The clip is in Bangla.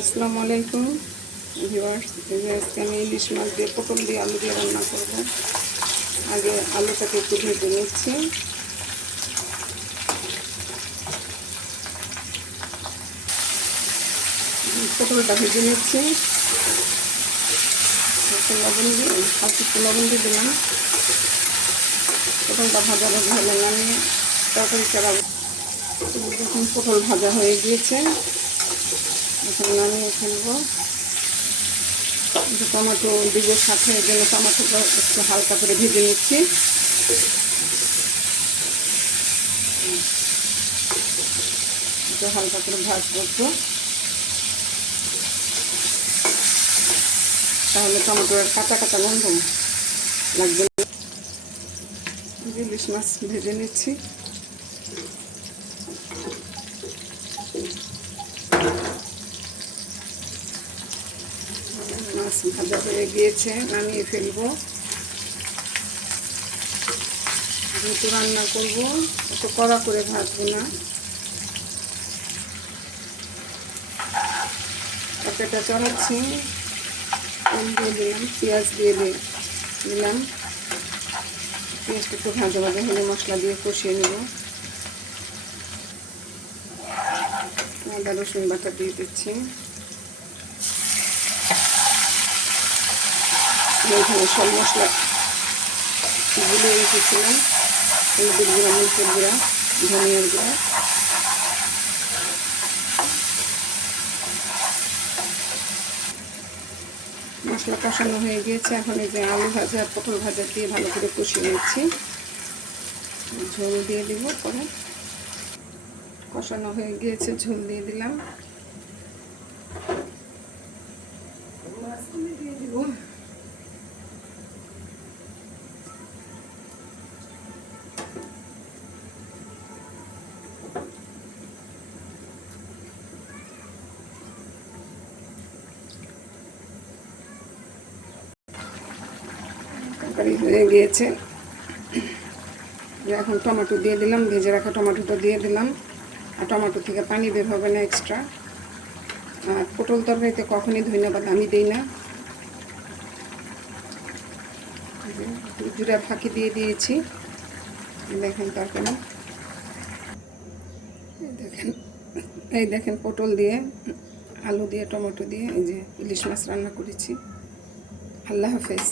আসসালামু আলাইকুম ভিউয়ার্স। আজকে আমি ইলিশ মাছ দিয়ে পটল দিয়ে আলু দিয়ে রান্না করব। আগে আলুটাকে একটু ভেজে নিচ্ছি। পটলটা ভেজে নিচ্ছি, লবণ দিয়ে হালকা একটু লবণ দিয়ে দিলাম। পটলটা ভাজা হলে নামিয়ে তরকারি চালাবো। যখন পটল ভাজা হয়ে গিয়েছে এখন নামিয়ে ফেলবো। টমেটো দিব সাথে, এর জন্য টমেটোটা একটু হালকা করে ভেজে নিচ্ছি। একটু হালকা করে ভাজবো একটু, তাহলে টমেটোর কাঁচা কাঁচা গন্ধ লাগবে না। ইলিশ মাছ ভেজে নিচ্ছি। মাছ ভাজা হয়ে গিয়েছে, নামিয়ে ফেলবো। যেহেতু রান্না করবো এত কড়া করে ভাজবো না। তরকারিটা চড়াচ্ছি, তেল দিয়ে দিলাম, পেঁয়াজ দিয়ে দিলাম। পেঁয়াজটা একটু ভাজা ভাজা হলে মশলা দিয়ে কষিয়ে নেব। আদা রসুন বাটা দিয়ে দিচ্ছি। এখানে সব মশলা গুলে রেখেছিলাম, হলুদের গুঁড়া, মরিচের গুঁড়া, ধনিয়ার গুঁড়া। মশলা কষানো হয়ে গিয়েছে। এখন এই যে আলু ভাজা পটল ভাজা দিয়ে ভালো করে কষিয়ে নিচ্ছি। ঝোল দিয়ে দিব পরে। কষানো হয়ে গিয়েছে, ঝোল দিয়ে দিলাম। মাছগুলো দিয়ে দিব। তরকারি হয়ে গিয়েছে, এখন টমেটো দিয়ে দিলাম। ভেজে রাখা টমেটোটা দিয়ে দিলাম। আর টমেটো থেকে পানি বের হবে না এক্সট্রা। আর পটল তরকারিতে কখনই ধন্যবাদ আমি দিই না। জুড়া ফাঁকি দিয়ে দিয়েছি। দেখেন তরকারি, এই দেখেন পটল দিয়ে আলু দিয়ে টমেটো দিয়ে এই যে ইলিশ মাছ রান্না করেছি। আল্লাহ হাফেজ।